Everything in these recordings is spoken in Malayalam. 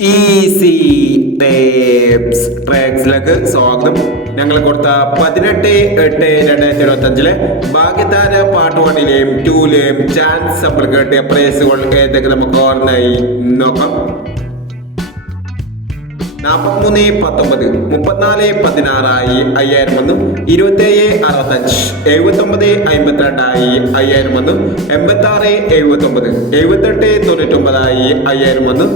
ഈസി ടേപ്സ് ട്രാക്സിലേക്ക് സ്വാഗതം. ഞങ്ങൾ കൊടുത്ത പതിനെട്ട് എട്ട് രണ്ടായിരത്തി ഇരുപത്തി അഞ്ചിലെ ഭാഗ്യതാര പാർട്ട് വണ്ണിലെയും ടൂലെയും ചാൻസ് നമ്മൾ കേട്ടിയ പ്രൈസുകൾ ഏതൊക്കെ നമുക്ക് ഓർമ്മയായി? നോക്കാം. നാൽപ്പത്തിമൂന്ന് പത്തൊമ്പത് മുപ്പത്തിനാല് പതിനാറായി അയ്യായിരം ഒന്ന് ഇരുപത്തേഴ് അറുപത്തഞ്ച് എഴുപത്തൊമ്പത് അമ്പത്തിരണ്ടായി അയ്യായിരം വന്നു. എൺപത്തി ആറ് എഴുപത്തൊമ്പത് എഴുപത്തെട്ട് തൊണ്ണൂറ്റൊമ്പതായി അയ്യായിരം ഒന്ന്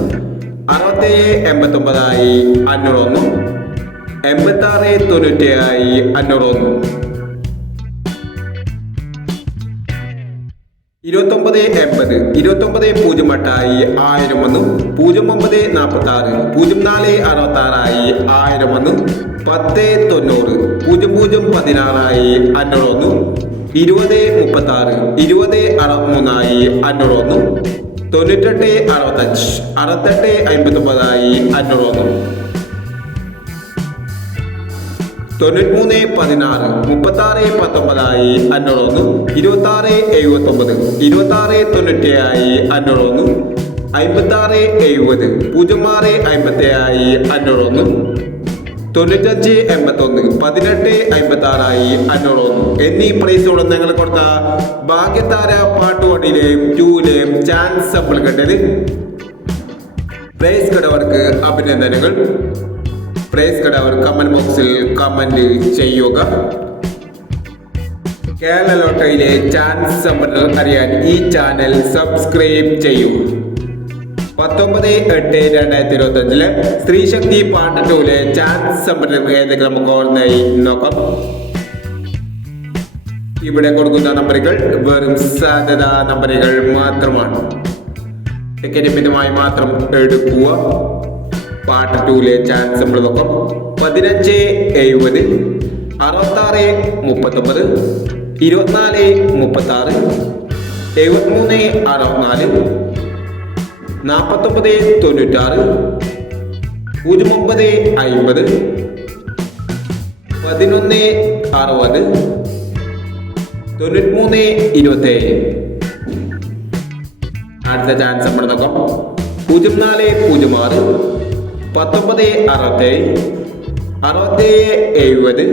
അറുപത്തേഴ് എൺപത്തൊമ്പതായി അഞ്ഞൂറ് ഒന്ന് എൺപത്തി ആറ് തൊണ്ണൂറ്റേഴായി അഞ്ഞൂറ് ഒന്ന് ഇരുപത്തൊമ്പത് എൺപത് ഇരുപത്തൊമ്പത് പൂജ്യം എട്ടായി ആയിരം ഒന്ന് പൂജ്യം ഒമ്പത് നാൽപ്പത്തി ആറ് പൂജ്യം നാല് അറുപത്തി ആറായി ആയിരം ഒന്ന് പത്ത് തൊണ്ണൂറ് പൂജ്യം പൂജ്യം പതിനാറായി അഞ്ഞൂറ് ഇരുപത് മുപ്പത്തി ആറ് ഇരുപത് അറുപത്തിമൂന്നായി അഞ്ഞൂറ് ഒന്ന് തൊണ്ണൂറ്റെട്ട് അറുപത്തഞ്ച്. അറുപത്തെട്ട് അമ്പത്തൊമ്പതായി അഞ്ഞൂറ് തൊണ്ണൂറ്റിമൂന്ന് പതിനാറ്. മുപ്പത്തി ആറ് പത്തൊമ്പതായി ഒന്ന് ഇരുപത്തി ആറ് എഴുപത്തി ഒമ്പത് ഇരുപത്തി ആറ് തൊണ്ണൂറ്റേഴായി അഞ്ഞൂറ് ഒന്ന് അമ്പത്തി ആറ് എഴുപത്. പൂജ്യം ആറ് അമ്പത്തി ആയി അഞ്ഞൂറ് ഒന്ന് തൊണ്ണൂറ്റഞ്ച് എൺപത്തി ഒന്ന് പതിനെട്ട് അമ്പത്തി ആറായി അഞ്ഞൂറ് ഒന്ന് എന്നീ പ്രൈസുകളും ഞങ്ങൾ കൊടുത്ത ഭാഗ്യതാര വണ്ണിലെയും ടൂലെയും ചാൻസ് നമ്മൾ കണ്ടത് പ്രൈസ് കടവർക്ക് അഭിനന്ദനങ്ങൾ. പ്രൈസ് കടവർ കമന്റ് ബോക്സിൽ കമന്റ് ചെയ്യുക. കേരള ലോട്ടറിയിലെ ചാൻസ് സമ്പന്നർ അറിയാൻ ഈ ചാനൽ സബ്സ്ക്രൈബ് ചെയ്യൂ. പത്തൊമ്പത് എട്ട് രണ്ടായിരത്തി ഇരുപത്തി അഞ്ചിൽ സ്ത്രീശക്തി പാർട്ട് ടൂലെ ചാൻസ് സമ്പന്നർ ഏതൊക്കെ നമുക്ക് ഓർമ്മയായി നോക്കാം. ഇവിടെ കൊടുക്കുന്ന നമ്പറുകൾ വെറും സാധ്യത നമ്പറുകൾ മാത്രമാണ്. ടിക്കറ്റ് മിതമായി മാത്രം എടുക്കുക. പാർട്ട് ടൂലെ ചാൻസ് നമ്മൾ നോക്കാം പതിനഞ്ച് എഴുപത് അറുപത്താറ് മുപ്പത്തൊമ്പത് ഇരുപത്തിനാല് മുപ്പത്തി ആറ് എഴുപത്തിമൂന്ന് അറുപത്തിനാല് നാൽപ്പത്തൊമ്പത് തൊണ്ണൂറ്റാറ്. പൂജ്യം ഒമ്പത് അമ്പത് പതിനൊന്ന് അറുപത്. തൊണ്ണൂറ്റിമൂന്ന് ഇരുപത്തേഴ് അടുത്ത ചാൻസ് നമ്മുടെ നോക്കാം. പൂജ്യം നാല് പൂജ്യം ആറ്. പത്തൊമ്പത് അറുപത്തേഴ്. അറുപത്തേഴ് എഴുപത്.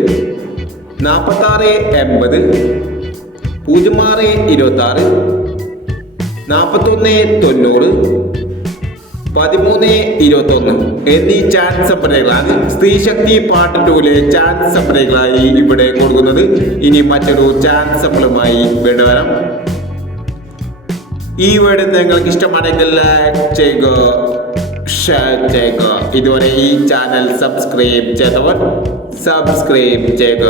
നാൽപ്പത്താറ് എൺപത്. പൂജ്യം ആറ് ഇരുപത്തി ആറ് നാൽപ്പത്തൊന്ന് തൊണ്ണൂറ് പതിമൂന്ന് ഇരുപത്തൊന്ന് എന്നീ ചാൻസ് സ്ത്രീ ശക്തി പാർട്ട് ടൂലെ ചാൻസ് സപ്ലൈകളായി ഇവിടെ കൊടുക്കുന്നത്. ഇനി മറ്റൊരു ചാൻസ് വേണ്ടി വരാം. ഈ വീഡിയോ നിങ്ങൾക്ക് ഇഷ്ടമാണെങ്കിൽ ചെയ്യുക ഷെയർ ചെയ്യുക. ഇതുവരെ ഈ ചാനൽ സബ്സ്ക്രൈബ് ചെയ്തവർ സബ്സ്ക്രൈബ് ചെയ്യുക.